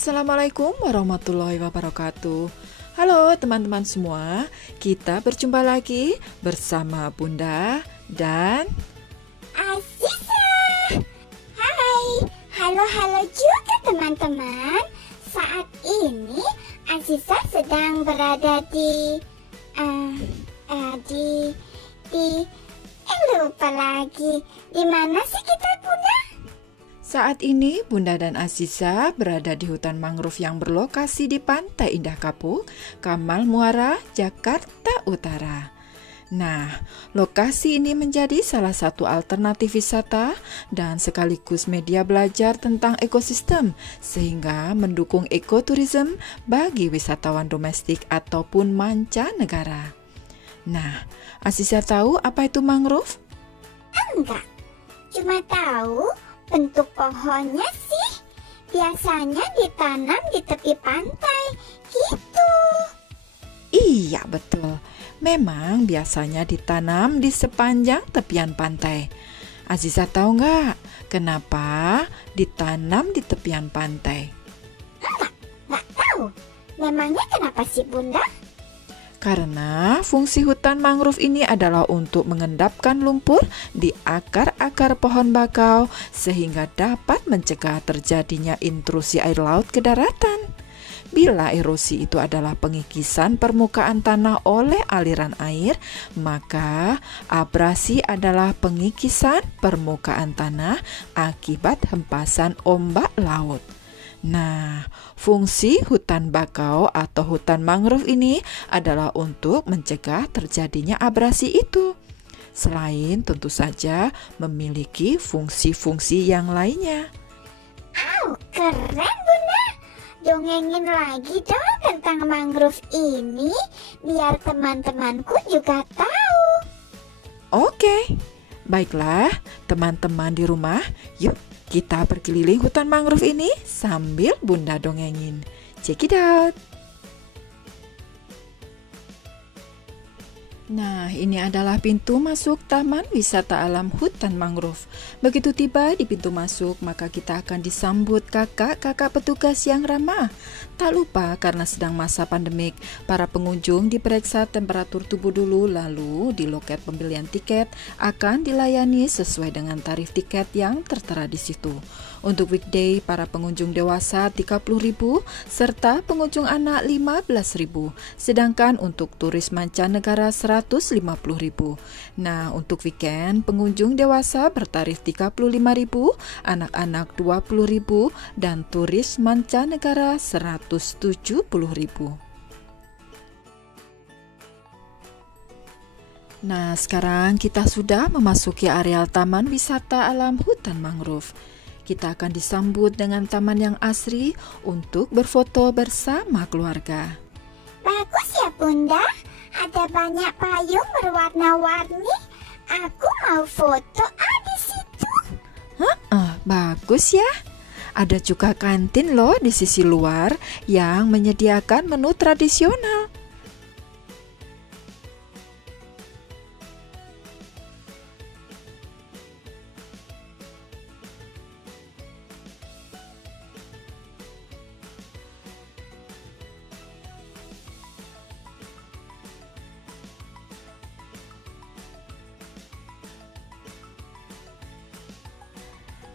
Assalamualaikum warahmatullahi wabarakatuh. Halo teman-teman semua, kita berjumpa lagi bersama Bunda dan Aziza. Hai, halo juga teman-teman. Saat ini Aziza sedang berada di lupa lagi. Di mana sih kita, Bunda? saat ini Bunda dan Aziza berada di hutan mangrove yang berlokasi di Pantai Indah Kapuk, Kamal Muara, Jakarta Utara. Nah, lokasi ini menjadi salah satu alternatif wisata dan sekaligus media belajar tentang ekosistem sehingga mendukung ekoturism bagi wisatawan domestik ataupun mancanegara. Nah, Aziza tahu apa itu mangrove? Enggak, cuma tahu bentuk pohonnya sih. Biasanya ditanam di tepi pantai, gitu. Iya betul, memang biasanya ditanam di sepanjang tepian pantai. Aziza tahu nggak kenapa ditanam di tepian pantai? Nggak tahu. Memangnya kenapa sih, Bunda? Karena fungsi hutan mangrove ini adalah untuk mengendapkan lumpur di akar-akar pohon bakau sehingga dapat mencegah terjadinya intrusi air laut ke daratan. Bila erosi itu adalah pengikisan permukaan tanah oleh aliran air, maka abrasi adalah pengikisan permukaan tanah akibat hempasan ombak laut. Nah, fungsi hutan bakau atau hutan mangrove ini adalah untuk mencegah terjadinya abrasi itu. Selain tentu saja memiliki fungsi-fungsi yang lainnya. Keren, Bunda. Dongengin lagi dong tentang mangrove ini, biar teman-temanku juga tahu. Oke, baiklah teman-teman di rumah, yuk kita berkeliling hutan mangrove ini sambil Bunda dongengin. Check it out. Nah, ini adalah pintu masuk Taman Wisata Alam Hutan Mangrove. Begitu tiba di pintu masuk, maka kita akan disambut kakak-kakak petugas yang ramah. Tak lupa, karena sedang masa pandemik, para pengunjung diperiksa temperatur tubuh dulu, lalu di loket pembelian tiket akan dilayani sesuai dengan tarif tiket yang tertera di situ. Untuk weekday, para pengunjung dewasa 30.000 serta pengunjung anak 15.000. Sedangkan untuk turis mancanegara 150.000. Nah, untuk weekend, pengunjung dewasa bertarif 35.000, anak-anak 20.000 dan turis mancanegara 170.000. Nah, sekarang kita sudah memasuki areal Taman Wisata Alam Hutan Mangrove. Kita akan disambut dengan taman yang asri untuk berfoto bersama keluarga. Bagus ya, Bunda. Ada banyak payung berwarna-warni. Aku mau foto di situ. Bagus ya. Ada juga kantin loh di sisi luar yang menyediakan menu tradisional.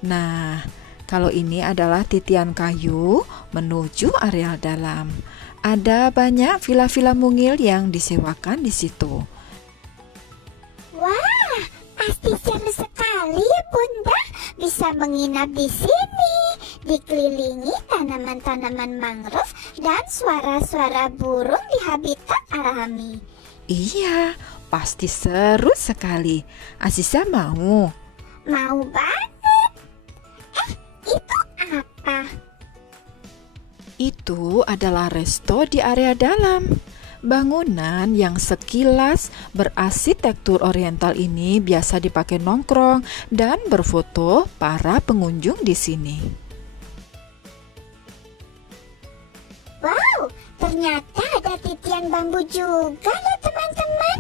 Nah, kalau ini adalah titian kayu menuju areal dalam. Ada banyak villa-villa mungil yang disewakan di situ. Wah, pasti seru sekali ya, Bunda. Bisa menginap di sini, dikelilingi tanaman-tanaman mangrove dan suara-suara burung di habitat alami. Iya, pasti seru sekali. Aziza mau? Mau banget. Itu apa? Itu adalah resto di area dalam. Bangunan yang sekilas berarsitektur oriental ini biasa dipakai nongkrong dan berfoto para pengunjung di sini. Wow, ternyata ada titian bambu juga ya, teman-teman.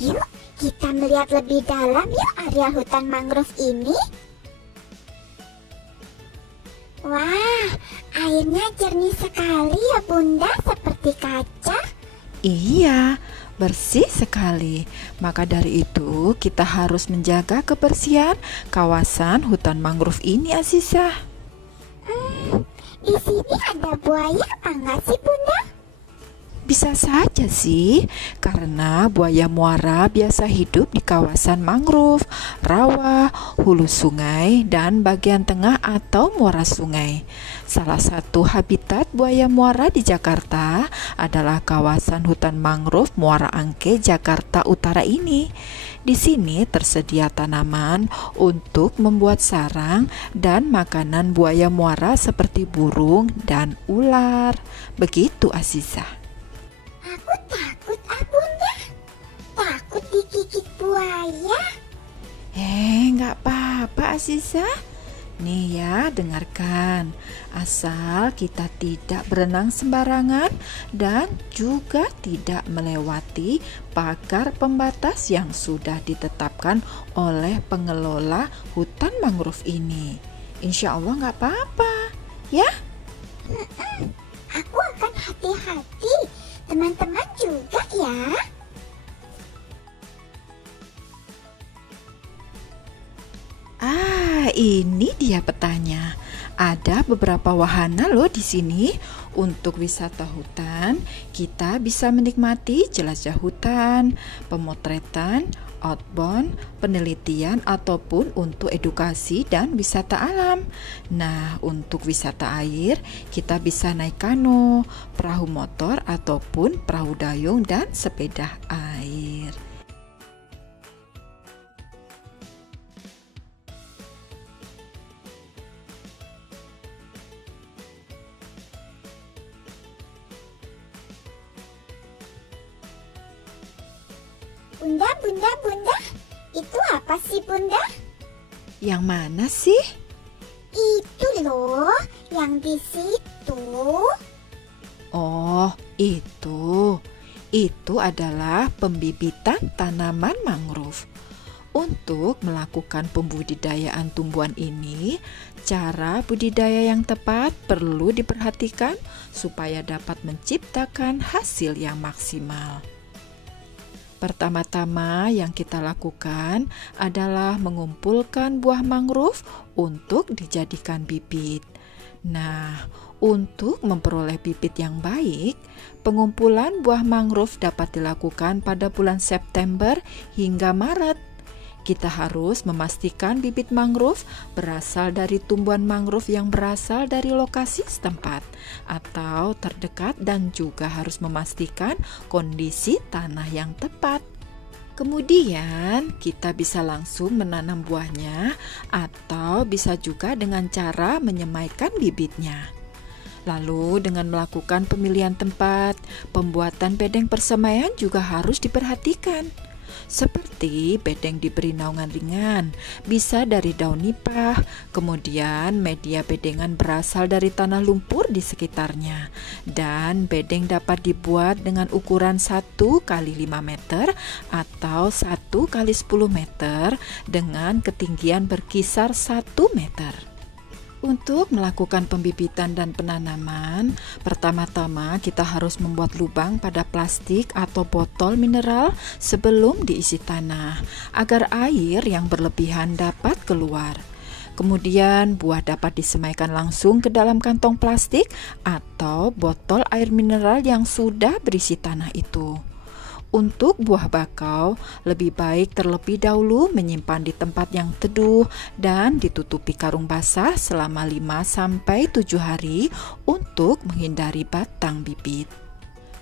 Yuk, kita melihat lebih dalam yuk area hutan mangrove ini. Wah, Airnya jernih sekali ya Bunda, seperti kaca. Iya, bersih sekali. Maka dari itu kita harus menjaga kebersihan kawasan hutan mangrove ini, Azizah. Di sini ada buaya apa enggak sih Bunda? Bisa saja sih, karena buaya muara biasa hidup di kawasan mangrove, rawa, hulu sungai, dan bagian tengah atau muara sungai. Salah satu habitat buaya muara di Jakarta adalah kawasan hutan mangrove Muara Angke, Jakarta Utara ini. Di sini tersedia tanaman untuk membuat sarang dan makanan buaya muara seperti burung dan ular. Begitu, Azizah. Aku takut Bunda. Takut digigit buaya. Nggak apa-apa, Azizah. Nih ya, dengarkan. Asal kita tidak berenang sembarangan dan juga tidak melewati pagar pembatas yang sudah ditetapkan oleh pengelola hutan mangrove ini. Insya Allah nggak apa-apa, ya? Aku akan hati-hati. Teman-teman juga ya. Ini dia petanya. Ada beberapa wahana loh di sini. Untuk wisata hutan, kita bisa menikmati jelajah hutan, pemotretan, outbound, penelitian, ataupun untuk edukasi dan wisata alam. Nah, untuk wisata air, kita bisa naik kano, perahu motor, ataupun perahu dayung dan sepeda air. Bunda, itu apa sih Bunda? Yang mana sih? Itu loh, yang di situ. Oh, itu. Itu adalah pembibitan tanaman mangrove. Untuk melakukan pembudidayaan tumbuhan ini, cara budidaya yang tepat perlu diperhatikan supaya dapat menciptakan hasil yang maksimal. Pertama-tama yang kita lakukan adalah mengumpulkan buah mangrove untuk dijadikan bibit. Nah, untuk memperoleh bibit yang baik, pengumpulan buah mangrove dapat dilakukan pada bulan September hingga Maret. Kita harus memastikan bibit mangrove berasal dari tumbuhan mangrove yang berasal dari lokasi setempat atau terdekat, dan juga harus memastikan kondisi tanah yang tepat. Kemudian kita bisa langsung menanam buahnya atau bisa juga dengan cara menyemaikan bibitnya. Lalu dengan melakukan pemilihan tempat, pembuatan bedeng persemaian juga harus diperhatikan. Seperti bedeng diberi naungan ringan, bisa dari daun nipah, kemudian media bedengan berasal dari tanah lumpur di sekitarnya, dan bedeng dapat dibuat dengan ukuran 1 x 5 meter atau 1 x 10 meter dengan ketinggian berkisar 1 meter. Untuk melakukan pembibitan dan penanaman, pertama-tama kita harus membuat lubang pada plastik atau botol mineral sebelum diisi tanah, agar air yang berlebihan dapat keluar. Kemudian buah dapat disemaikan langsung ke dalam kantong plastik atau botol air mineral yang sudah berisi tanah itu. Untuk buah bakau, lebih baik terlebih dahulu menyimpan di tempat yang teduh dan ditutupi karung basah selama 5-7 hari untuk menghindari batang bibit.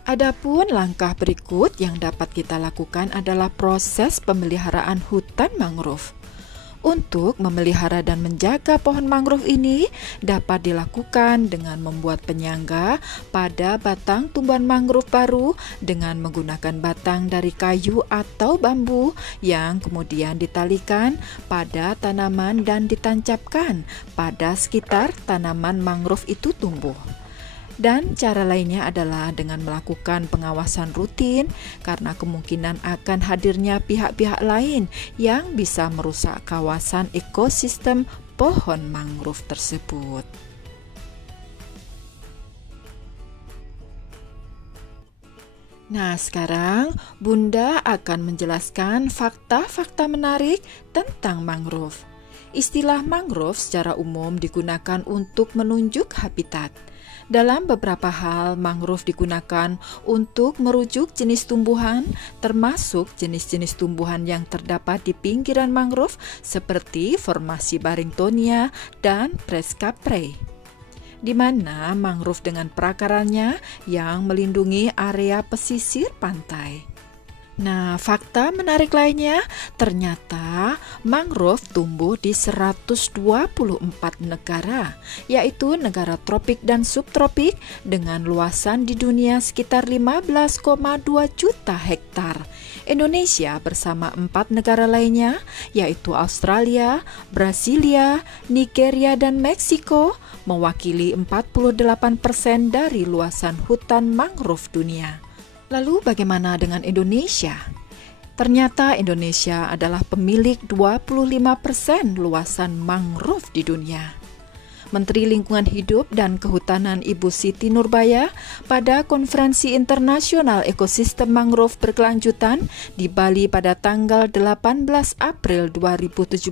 Adapun langkah berikut yang dapat kita lakukan adalah proses pemeliharaan hutan mangrove. Untuk memelihara dan menjaga pohon mangrove ini dapat dilakukan dengan membuat penyangga pada batang tumbuhan mangrove baru dengan menggunakan batang dari kayu atau bambu yang kemudian ditalikan pada tanaman dan ditancapkan pada sekitar tanaman mangrove itu tumbuh. Dan cara lainnya adalah dengan melakukan pengawasan rutin, karena kemungkinan akan hadirnya pihak-pihak lain yang bisa merusak kawasan ekosistem pohon mangrove tersebut. Nah, sekarang Bunda akan menjelaskan fakta-fakta menarik tentang mangrove. Istilah mangrove secara umum digunakan untuk menunjuk habitat. Dalam beberapa hal, mangrove digunakan untuk merujuk jenis tumbuhan, termasuk jenis-jenis tumbuhan yang terdapat di pinggiran mangrove seperti formasi Barringtonia dan Prescaprae, di mana mangrove dengan perakarannya yang melindungi area pesisir pantai. Nah, fakta menarik lainnya, ternyata mangrove tumbuh di 124 negara, yaitu negara tropik dan subtropik dengan luasan di dunia sekitar 15,2 juta hektar. Indonesia bersama 4 negara lainnya, yaitu Australia, Brasilia, Nigeria, dan Meksiko, mewakili 48% dari luasan hutan mangrove dunia. Lalu bagaimana dengan Indonesia? Ternyata Indonesia adalah pemilik 25% luasan mangrove di dunia. Menteri Lingkungan Hidup dan Kehutanan Ibu Siti Nurbaya pada Konferensi Internasional Ekosistem Mangrove Berkelanjutan di Bali pada tanggal 18 April 2017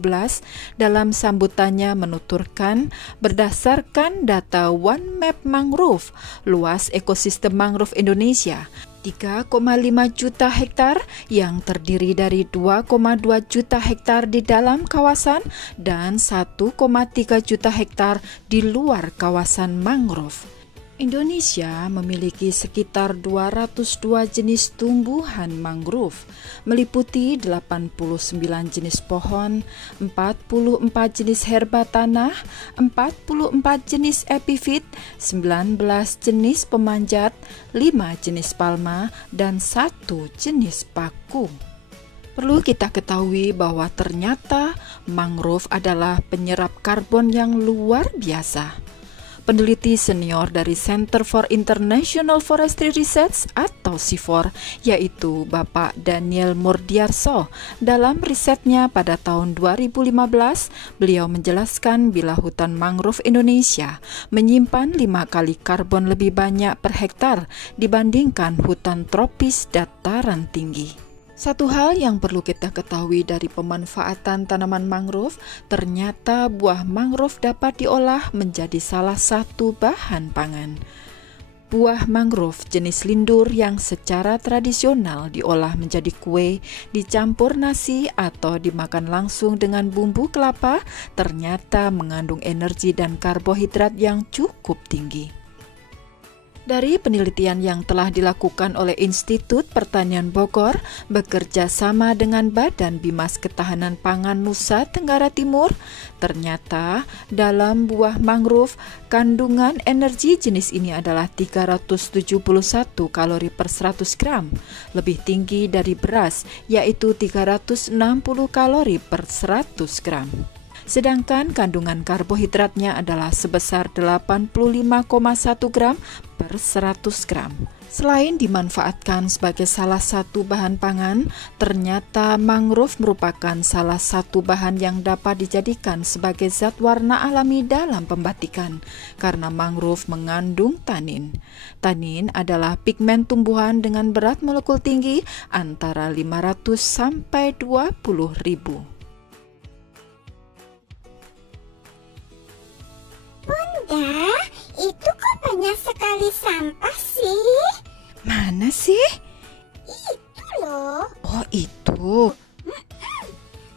dalam sambutannya menuturkan berdasarkan data One Map Mangrove, luas ekosistem mangrove Indonesia 3,5 juta hektar yang terdiri dari 2,2 juta hektar di dalam kawasan dan 1,3 juta hektar di luar kawasan mangrove. Indonesia memiliki sekitar 202 jenis tumbuhan mangrove, meliputi 89 jenis pohon, 44 jenis herba tanah, 44 jenis epifit, 19 jenis pemanjat, 5 jenis palma, dan 1 jenis paku. Perlu kita ketahui bahwa ternyata mangrove adalah penyerap karbon yang luar biasa. Peneliti senior dari Center for International Forestry Research atau CIFOR, yaitu Bapak Daniel Murdiarso, dalam risetnya pada tahun 2015, beliau menjelaskan bila hutan mangrove Indonesia menyimpan 5 kali karbon lebih banyak per hektar dibandingkan hutan tropis dataran tinggi. Satu hal yang perlu kita ketahui dari pemanfaatan tanaman mangrove, ternyata buah mangrove dapat diolah menjadi salah satu bahan pangan. Buah mangrove jenis lindur yang secara tradisional diolah menjadi kue, dicampur nasi atau dimakan langsung dengan bumbu kelapa, ternyata mengandung energi dan karbohidrat yang cukup tinggi. Dari penelitian yang telah dilakukan oleh Institut Pertanian Bogor bekerja sama dengan Badan Bimas Ketahanan Pangan Nusa Tenggara Timur, ternyata dalam buah mangrove kandungan energi jenis ini adalah 371 kalori per 100 gram, lebih tinggi dari beras yaitu 360 kalori per 100 gram. Sedangkan kandungan karbohidratnya adalah sebesar 85,1 gram per 100 gram. Selain dimanfaatkan sebagai salah satu bahan pangan, ternyata mangrove merupakan salah satu bahan yang dapat dijadikan sebagai zat warna alami dalam pembatikan, karena mangrove mengandung tanin. Tanin adalah pigmen tumbuhan dengan berat molekul tinggi antara 500 sampai 20.000. Bunda, itu kok banyak sekali sampah sih? Mana sih? Itu loh. Oh, itu.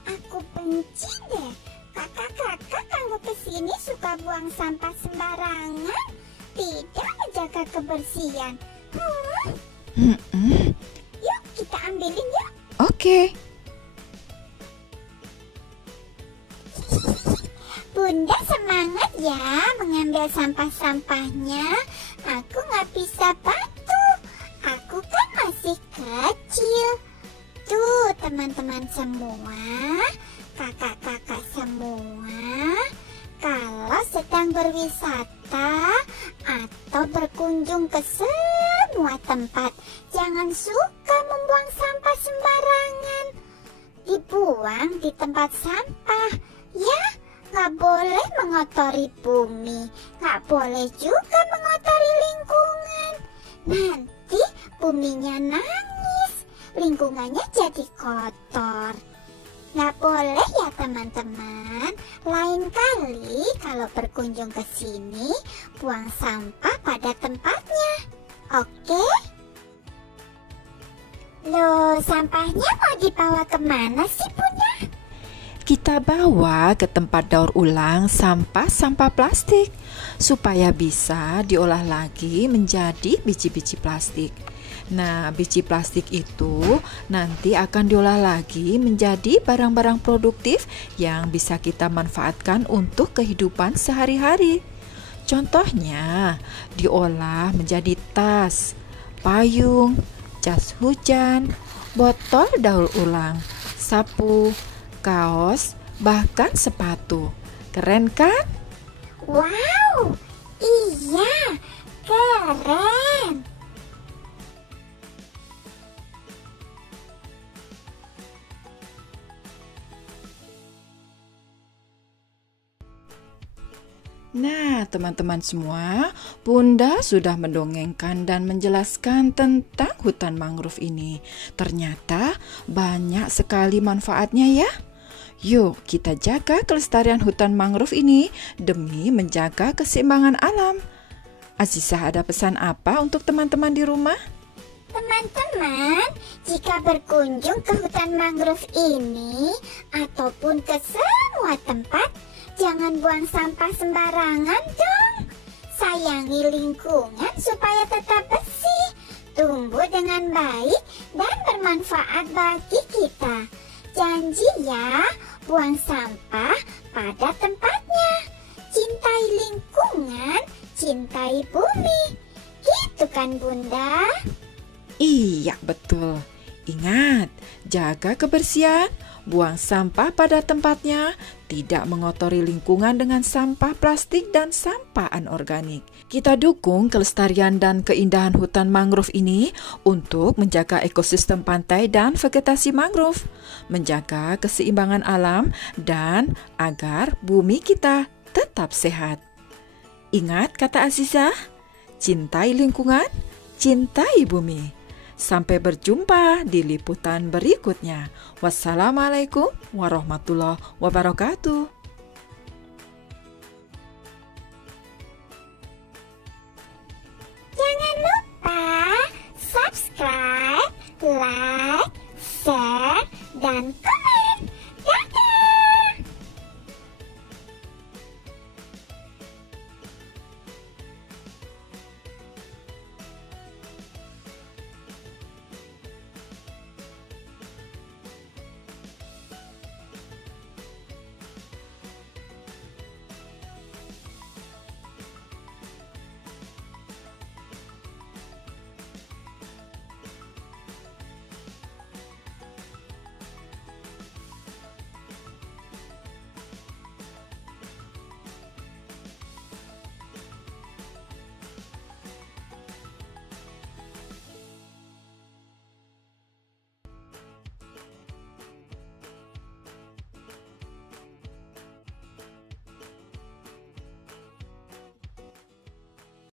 Aku benci deh. Kakak-kakak kalau kesini suka buang sampah sembarangan, tidak menjaga kebersihan. Yuk kita ambilin yuk. Oke. Bunda semangat ya mengambil sampah-sampahnya. Aku nggak bisa bantu. Aku kan masih kecil. Tuh teman-teman semua, kakak-kakak semua, kalau sedang berwisata atau berkunjung ke semua tempat, jangan suka membuang sampah sembarangan. Dibuang di tempat sampah, ya. Nggak boleh mengotori bumi, nggak boleh juga mengotori lingkungan. Nanti buminya nangis, lingkungannya jadi kotor. Nggak boleh ya teman-teman. Lain kali kalau berkunjung ke sini, buang sampah pada tempatnya. Oke? Loh, sampahnya mau dibawa kemana sih Bunda? Kita bawa ke tempat daur ulang sampah-sampah plastik supaya bisa diolah lagi menjadi biji-biji plastik. Nah, biji plastik itu nanti akan diolah lagi menjadi barang-barang produktif yang bisa kita manfaatkan untuk kehidupan sehari-hari. Contohnya, diolah menjadi tas, payung, jas hujan, botol daur ulang, sapu, kaos, bahkan sepatu. Keren kan? Wow, iya, keren. Nah, teman-teman semua, Bunda sudah mendongengkan dan menjelaskan tentang hutan mangrove ini. Ternyata banyak sekali manfaatnya ya. Yuk, kita jaga kelestarian hutan mangrove ini demi menjaga keseimbangan alam. Azizah, ada pesan apa untuk teman-teman di rumah? Teman-teman, jika berkunjung ke hutan mangrove ini ataupun ke semua tempat, jangan buang sampah sembarangan dong. Sayangi lingkungan supaya tetap bersih, tumbuh dengan baik, dan bermanfaat bagi kita. Janji ya, buang sampah pada tempatnya. Cintai lingkungan, cintai bumi. Gitu kan Bunda? Iya, betul. Ingat, jaga kebersihan, buang sampah pada tempatnya, tidak mengotori lingkungan dengan sampah plastik dan sampah anorganik. Kita dukung kelestarian dan keindahan hutan mangrove ini untuk menjaga ekosistem pantai dan vegetasi mangrove, menjaga keseimbangan alam, dan agar bumi kita tetap sehat. Ingat kata Azizah, cintai lingkungan, cintai bumi. Sampai berjumpa di liputan berikutnya. Wassalamualaikum warahmatullahi wabarakatuh.